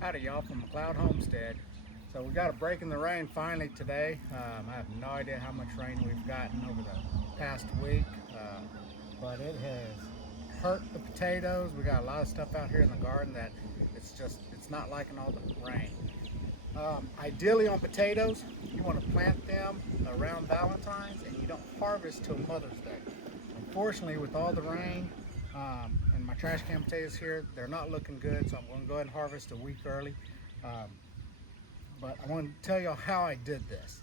Howdy y'all from McLeod Homestead. So we got a break in the rain finally today. I have no idea how much rain we've gotten over the past week, but it has hurt the potatoes. We got a lot of stuff out here in the garden that it's not liking all the rain. Ideally on potatoes, you want to plant them around Valentine's and you don't harvest till Mother's Day. Unfortunately, with all the rain, and my trash can potatoes here, they're not looking good, so I'm going to go ahead and harvest a week early. But I want to tell y'all how I did this.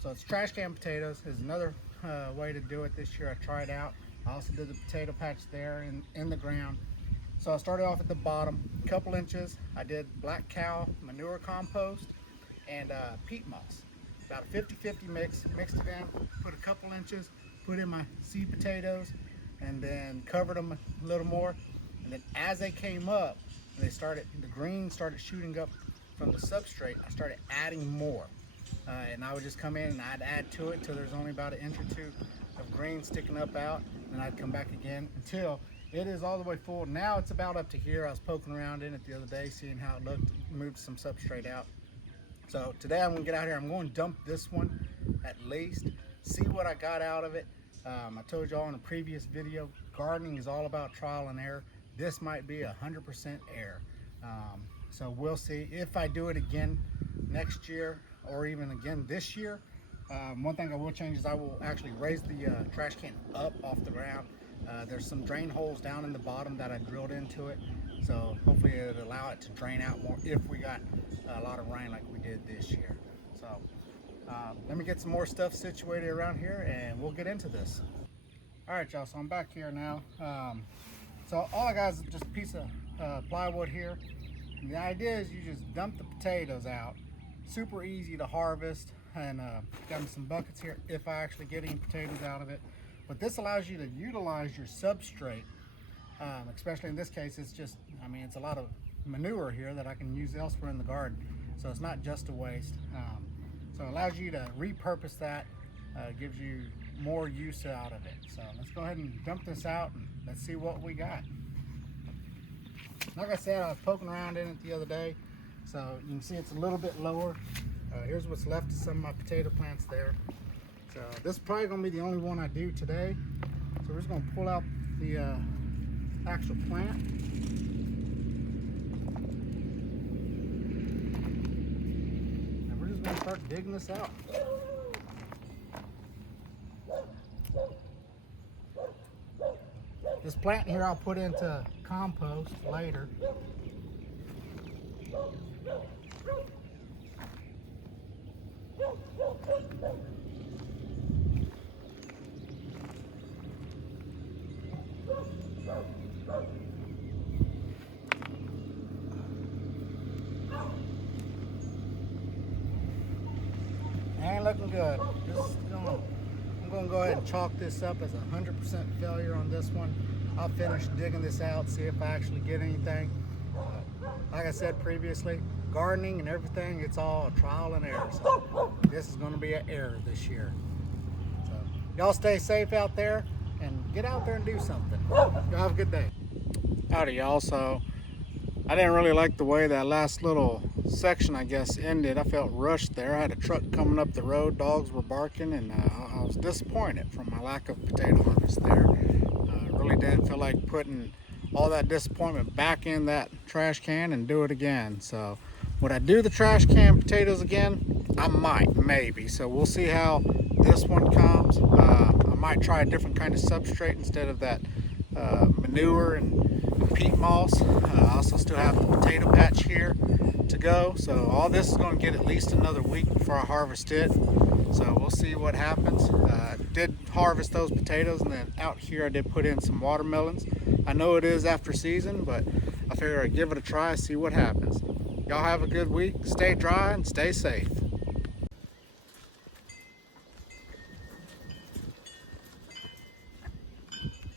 So it's trash can potatoes is another way to do it this year. I tried out. I also did the potato patch there in the ground. So I started off at the bottom, a couple inches. I did black cow manure compost and peat moss. About a 50-50 mix, mixed it in, put a couple inches, put in my seed potatoes, and then covered them a little more. And then as they came up, the green started shooting up from the substrate, I started adding more. And I would just come in and I'd add to it till there's only about an inch or two of green sticking up out. And I'd come back again until it is all the way full. Now it's about up to here. I was poking around in it the other day, seeing how it looked, moved some substrate out. So today I'm gonna get out here, I'm going to dump this one at least, see what I got out of it. I told y'all in a previous video, gardening is all about trial and error. This might be 100% error. So we'll see if I do it again next year or even again this year. One thing I will change is I will actually raise the trash can up off the ground. There's some drain holes down in the bottom that I drilled into it. So hopefully it'll allow it to drain out more if we got a lot of rain like we did this year. So let me get some more stuff situated around here and we'll get into this. All right, y'all, so I'm back here now. So all I got is just a piece of plywood here. And the idea is you just dump the potatoes out. Super easy to harvest, and got me some buckets here if I actually get any potatoes out of it. But this allows you to utilize your substrate, especially in this case, it's a lot of manure here that I can use elsewhere in the garden. So it's not just a waste. So it allows you to repurpose that, gives you more use out of it. So let's go ahead and dump this out and let's see what we got. Like I said, I was poking around in it the other day, so you can see it's a little bit lower. Here's what's left of some of my potato plants there. So this is probably going to be the only one I do today. So we're just going to pull out the actual plant. And we're just going to start digging this out. This plant here I'll put into compost later. Ain't looking good. I'm going to go ahead and chalk this up as a 100% failure on this one. I'll finish digging this out, see if I actually get anything. Like I said previously, gardening and everything, it's all trial and error. So this is going to be an error this year. So y'all stay safe out there and get out there and do something. Y'all have a good day. Howdy y'all. So I didn't really like the way that last little section, I guess, ended. I felt rushed there. I had a truck coming up the road, dogs were barking, and I was disappointed from my lack of potato harvest there. Really didn't feel like putting all that disappointment back in that trash can and do it again. So would I do the trash can potatoes again? I might, maybe. So we'll see how this one comes. I might try a different kind of substrate instead of that manure and peat moss. I also still have the potato patch here to go. So all this is going to get at least another week before I harvest it. So we'll see what happens. Did harvest those potatoes, and then out here I did put in some watermelons. I know it is after season, but I figure I'd give it a try, see what happens. Y'all have a good week. Stay dry and stay safe.